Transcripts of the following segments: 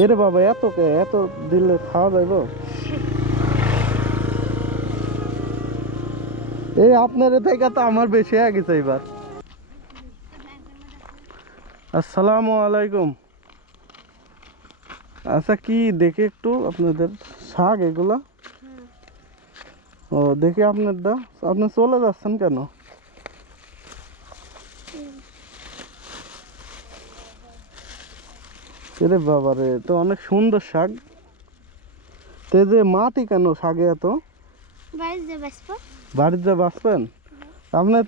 এরে বাবা এত কে এত দিলে খাওয়া যাইব এই আপনার থেকে তো আমার বেশি গেছে এবার। আসসালামু আলাইকুম। আচ্ছা কি দেখে একটু আপনাদের শাক এগুলা? ও দেখি আপনারটা আপনি চলে যাচ্ছেন কেন? এরে বাবা রে তো অনেক সুন্দর শাক। তে যে মাটি কেন শাকে এত? বাড়িতে বাঁচবেন? আপনার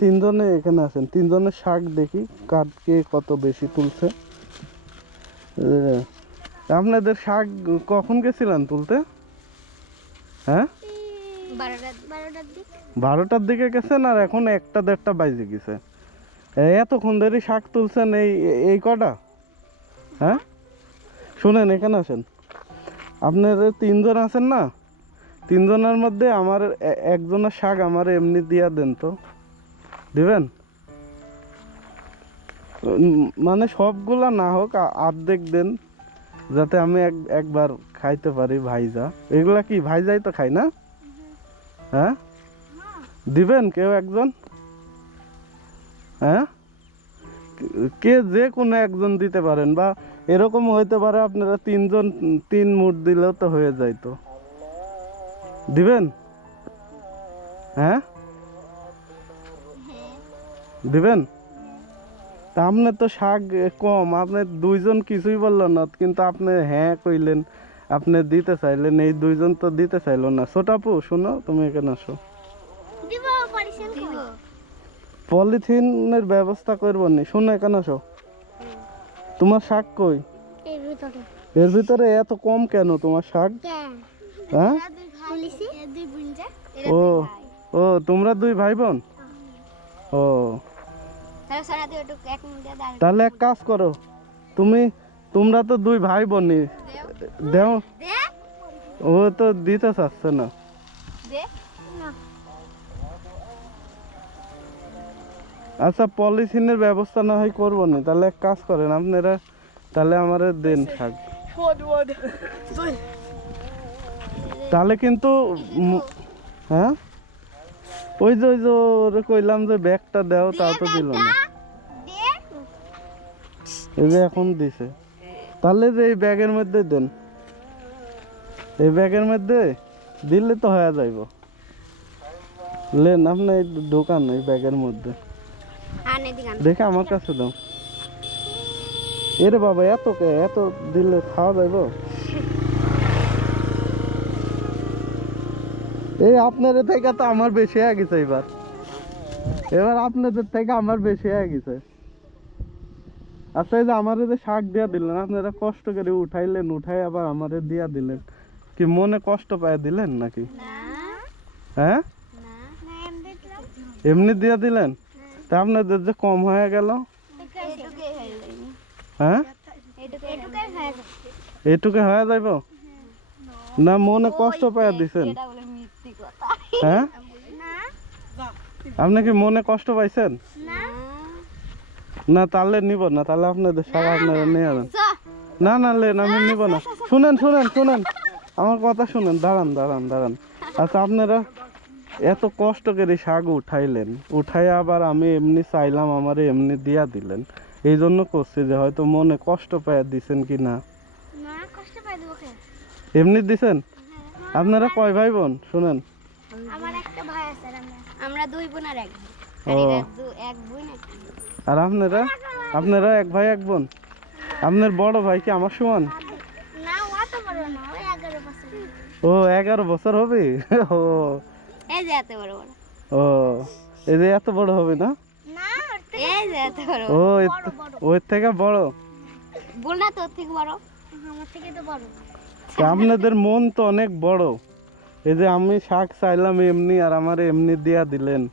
তিনজনে এখানে আছেন তিনজনের শাক দেখি কার কে কত বেশি তুলছে। আপনাদের শাক কখন গেছিলেন তুলতে? হ্যাঁ? বারোটার দিকে। গেছেন আর এখন একটা দেড়টা বাজে গেছে। এতক্ষণ ধরে শাক তুলছেন এই এই কটা? হ্যাঁ? শুনেন, এখানে আসেন। আপনার তিনজন আছেন না? তিনজনের মধ্যে আমার একজনের শাক আমার এমনি দিয়া দেন তো। দিবেন? মানে সবগুলা না হোক, আ- অর্ধেক দেন, যাতে আমি এক, একবার খাইতে পারি ভাইজা। এগুলা কি, ভাইজাই তো খাই না? হ্যাঁ? দিবেন কেউ একজন? হ্যাঁ? কে যে কোনো একজন দিতে পারেন বা এরকম হইতে পারে আপনারা তিনজন, তিন মুঠ দিলেও তো হয়ে যায় তো। দিবেন? হ্যাঁ? দিবেন? তা আপনার তো শাক কম, আপনি দুইজন কিছুই বললেন না, কিন্তু আপনি হ্যাঁ কইলেন, আপনি দিতে চাইলেন, এই দুইজন তো দিতে চাইলো না। ছোটাপু শোনো, তুমি এখানে আসো। দিব পলিথিনের ব্যবস্থা করব নি। শোনো এখানে আসো। তোমার শাক কই? এর ভিতরে। এত কম কেন তোমার শাক? কেন হ্যাঁ? বুনজা ও ও তোমরা দুই ভাই বোন? ও। তাহলে এক কাজ করো তুমি তোমরা তো দুই ভাই বোন দেও। ও তো দিতে চাচ্ছে না দে না আচ্ছা পলিথিনের ব্যবস্থা না হয় করব না। তাহলে এক কাজ করেন আপনারা তাহলে আমারে দেন শাক তাহলে কিন্তু হ্যাঁ? ওই যে ওই যে ওরে কইলাম যে ব্যাগটা দাও তা তো দিল না। এই যে এখন দিছে। তাহলে যে এই ব্যাগের মধ্যে দেন। এই ব্যাগের মধ্যে দিলে তো হয়ে যাইব। লেন আপনি দোকান এই ব্যাগের মধ্যে। দেখে আমার কাছে দাও। এরে বাবা এত কে এত দিলে খাওয়া যাইব এই আপনাদের থেকে তো আমার বেশি হয়ে গেছে এবার। এবার আপনাদের থেকে আমার বেশি হয়ে গেছে। আচ্ছা এই যে আমার যে শাক দিয়া দিলেন আপনারা কষ্ট করে উঠাইলেন উঠাই আবার আমারে দিয়া দিলেন। কি মনে কষ্ট পায় দিলেন নাকি? হ্যাঁ? এমনি দিয়া দিলেন? আপনাদের যে কম হয়ে গেল? হয়ে? যাবে হ্যাঁ যাইব? না, মনে কষ্ট পায় দিছেন। হ্যাঁ? আপনি কি মনে কষ্ট পাইছেন? না না তাহলে নিব না, তাহলে আপনাদের সারা আপনারা নিয়ে যাবেন। না না লেন আমি নিব না। শুনেন শুনেন শুনেন। আমার কথা শুনেন, দাঁড়ান দাঁড়ান দাঁড়ান। আচ্ছা আপনারা এত কষ্ট করে শাক উঠাইলেন। উঠাই আবার আমি এমনি চাইলাম আমার এমনি দিয়া দিলেন। এই জন্য করছি যে হয়তো মনে কষ্ট পায় দিছেন কি না? এমনি দিছেন? আপনারা কয় ভাই বোন শুনেন আর আপনারা? আপনারা এক ভাই এক বোন? আপনার বড় ভাই কি আমার সমান? ও এগারো বছর হবে? ও এই যে এত বড় বড়। ও এই যে এত বড় হবে না? না এই যে এত বড়। ও ওর থেকে বড়? বল না তোর থেকে বড়। আমার থেকে তো বড়। আপনাদের মন তো অনেক বড়। এই যে আমি শাক চাইলাম এমনি আর আমার এমনি দিয়া দিলেন।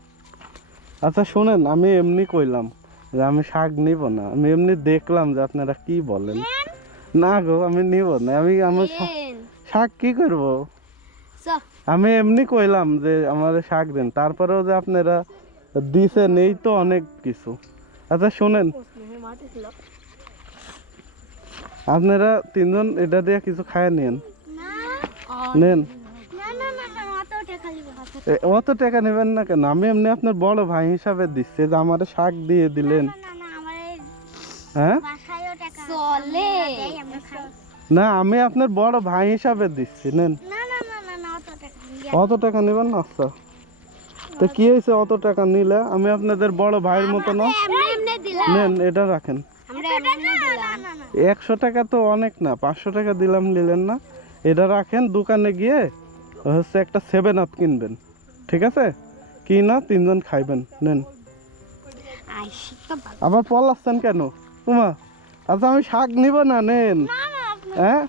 আচ্ছা শোনেন আমি এমনি কইলাম যে আমি শাক নিব না। আমি এমনি দেখলাম যে আপনারা কি বলেন। না গো আমি নিব না। আমি আমি শা- শাক কি করব? আমি এমনি কইলাম যে আমার শাক দেন তারপরেও যে আপনারা দিছেন এই তো অনেক কিছু। আচ্ছা শোনেন। আপনারা তিনজন এটা দিয়ে কিছু খায় নিন। না। নেন। না না না না অত টাকা নেবেন না কেন? আমি এমনি আপনার বড় ভাই হিসাবে দিচ্ছি যে আমার শাক দিয়ে দিলেন। না না না আমার এই হ্যাঁ? বাসায়ও টাকা চলে। আমরা খাই। না আমি আপনার বড় ভাই হিসাবে দিচ্ছি নেন না না না না না অত টাকা লিয়ে অত টাকা নেবেন না আচ্ছা। তো কি হয়েছে অত টাকা নিলে? আমি আপনাদের বড় ভাইয়ের মতো না? নেন এটা রাখেন। একশো টাকা তো অনেক না পাঁচশো টাকা দিলাম নিলেন না। এটা রাখেন দোকানে গিয়ে হচ্ছে একটা সেভেন আপ কিনবেন। ঠিক আছে? কি না তিনজন খাইবেন। নেন। আবার পলাচ্ছেন কেন? উমা আচ্ছা আমি শাক নিব না নেন। হ্যাঁ?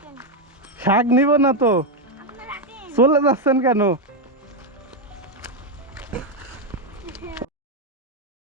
শাক নিব না তো? চলে যাচ্ছেন কেন?